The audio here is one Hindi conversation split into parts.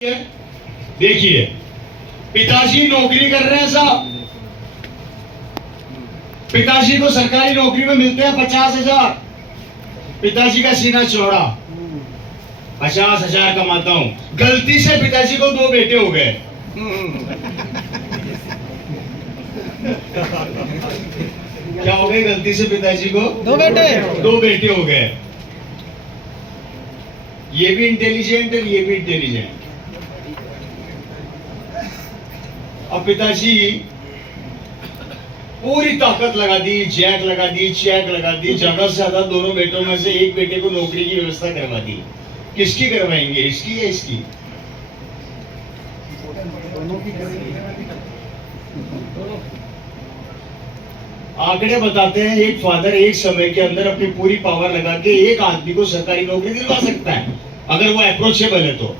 देखिए, पिताजी नौकरी कर रहे हैं साहब, पिताजी को सरकारी नौकरी में मिलते हैं 50,000। पिताजी का सीना चौड़ा, 50,000 कमाता हूं। गलती से पिताजी को 2 बेटे हो गए। क्या हो गए? गलती से पिताजी को 2 बेटे हो गए। ये भी इंटेलिजेंट है, ये भी इंटेलिजेंट। अब पिताजी पूरी ताकत लगा दी, जैक लगा दी, चेक लगा दी, ज्यादा से ज्यादा दोनों बेटों में से एक बेटे को नौकरी की व्यवस्था करवा दी। किसकी करवाएंगे, इसकी या इसकी? आंकड़े बताते हैं एक फादर एक समय के अंदर अपनी पूरी पावर लगा के एक आदमी को सरकारी नौकरी दिलवा सकता है, अगर वो अप्रोचेबल है तो।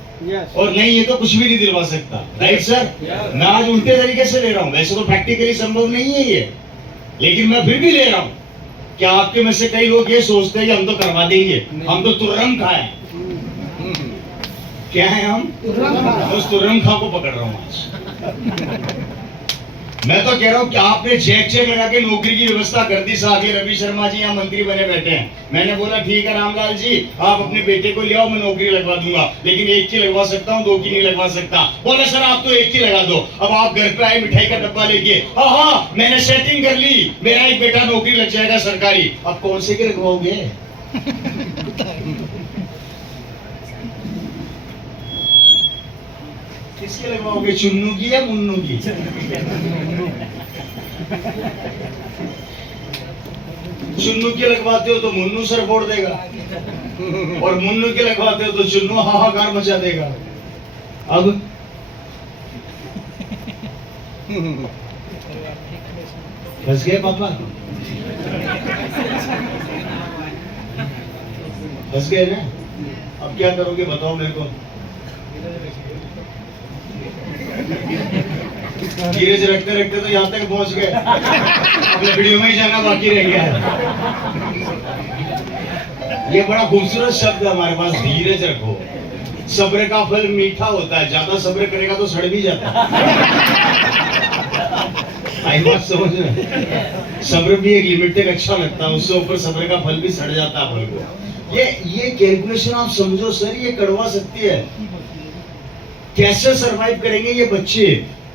और नहीं है तो कुछ भी नहीं दिलवा सकता। Right sir? मैं आज उल्टे तरीके से ले रहा हूं, वैसे तो प्रैक्टिकली संभव नहीं है ये, लेकिन मैं फिर भी ले रहा हूं। क्या आपके में से कई लोग ये सोचते हैं कि हम तो करवा देंगे, हम तो तुर्रम खा है। क्या है हम? उस तुर्रम खा को पकड़ रहा हूं आज। मैं तो कह रहा हूं कि आपने चेक लगा के नौकरी की व्यवस्था कर दी साहब। ये रवि शर्मा जी यहाँ मंत्री बने बैठे हैं। मैंने बोला ठीक है रामलाल जी, आप अपने बेटे को ले आओ, मैं नौकरी लगवा दूंगा, लेकिन 1 की लगवा सकता हूँ, 2 की नहीं लगवा सकता। बोले सर आप तो 1 की लगा दो। अब आप घर पे आए मिठाई का डब्बा लेके, हाँ मैंने सेटिंग कर ली, मेरा एक बेटा नौकरी लग जाएगा सरकारी। अब कौन से के लगवाओगे? किसके लगवाओगे, चुन्नू की या मुन्नू की? चुन्नू के लगवाते हो तो मुन्नू सर फोड़ देगा, और मुन्नू के लगवाते हो तो चुन्नू हाहाकार मचा देगा। अब फंस गए पापा, फंस गए ना? अब क्या करोगे बताओ मेरे को। धीरज रखते रखते तो यहाँ तक पहुंच गए, अब लकड़ियों में ही जाना बाकी रह गया है। ये बड़ा खूबसूरत शब्द है हमारे पास, धीरज रखो। सब्र का फल मीठा होता है, ज्यादा सब्र करेगा तो सड़ भी जाता है। आई बात समझ रहे? सब्र भी एक लिमिट तक अच्छा लगता है, उससे ऊपर सब्र का फल भी सड़ जाता है फल को। ये कैलकुलेशन आप समझो सर, ये कड़वा सत्य है। कैसे सरवाइव करेंगे ये बच्चे?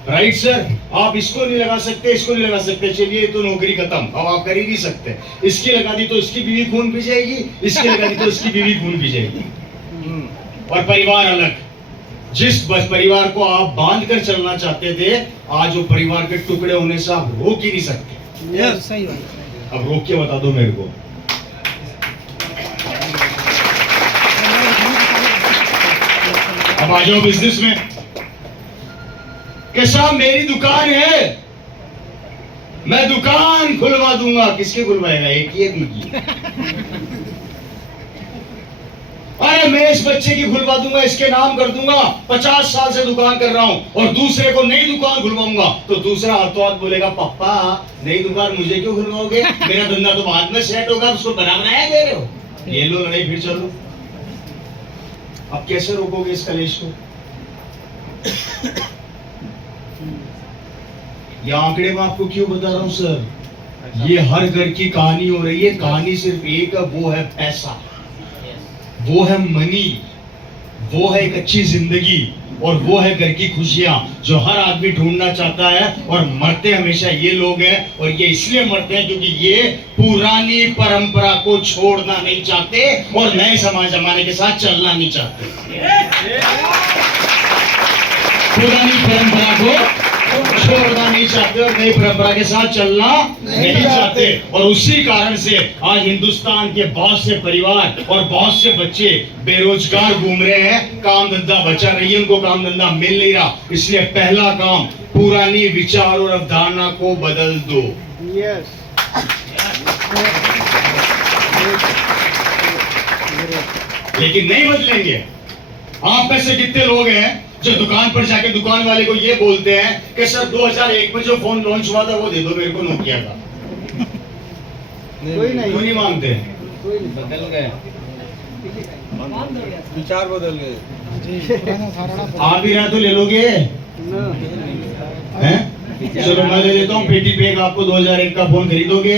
Right sir? आप इसको नहीं लगा सकते, इसको नहीं लगा सकते, चलिए तो नौकरी खत्म, अब आप कर ही नहीं सकते। इसकी लगा दी तो इसकी बीवी खून पी जाएगी, इसकी लगा दी तो इसकी बीवी खून पी जाएगी, और परिवार अलग। जिस परिवार को आप बांध कर चलना चाहते थे, आज वो परिवार के टुकड़े होने से आप रोक ही नहीं सकते। सही बात। अब रोक के बता दो मेरे को। अब आ जाओ बिजनेस में कि साहब मेरी दुकान है, मैं दुकान खुलवा दूंगा। किसके खुलवाएगा? एक ही की। अरे मैं इस बच्चे की खुलवा दूंगा, इसके नाम कर दूंगा, 50 साल से दुकान कर रहा हूं, और दूसरे को नई दुकान खुलवाऊंगा। तो दूसरा हाथों हाथ बोलेगा पापा नई दुकान मुझे क्यों खुलवाओगे, मेरा धंधा तो बाद में सेट होगा, उसको बनाया दे रहे हो। ये लो लड़ाई फिर चलो। अब कैसे रोकोगे इस कलेश को? ये आंकड़े में आपको क्यों बता रहा हूं सर? ये हर घर की कहानी हो रही है। कहानी सिर्फ एक है, वो है पैसा, वो है मनी, वो है एक अच्छी जिंदगी, और वो है घर की खुशियां जो हर आदमी ढूंढना चाहता है। और मरते हमेशा ये लोग हैं, और ये इसलिए मरते हैं क्योंकि ये पुरानी परंपरा को छोड़ना नहीं चाहते और नए समाज जमाने के साथ चलना नहीं चाहते। पुरानी परंपरा को छोड़ना नहीं चाहते और नई परंपरा के साथ चलना नहीं चाहते, और उसी कारण से आज हिंदुस्तान के बहुत से परिवार और बहुत से बच्चे बेरोजगार घूम रहे हैं। काम धंधा बचा नहीं है, उनको काम धंधा मिल नहीं रहा। इसलिए पहला काम, पुरानी विचार और अवधारणा को बदल दो। लेकिन नहीं बदलेंगे। आप में से कितने लोग हैं जो दुकान पर जाके दुकान वाले को ये बोलते हैं कि सर 2001 में जो फोन लॉन्च हुआ था वो दे दो मेरे को, नोकिया का। कोई नहीं मांगते, कोई नहीं, बदल गए। विचार बदल गए। आ भी रहा तो ले लोगे हैं? चलो मैं दे देता हूँ पेटी पे एक आपको 2001 का फोन खरीदोगे?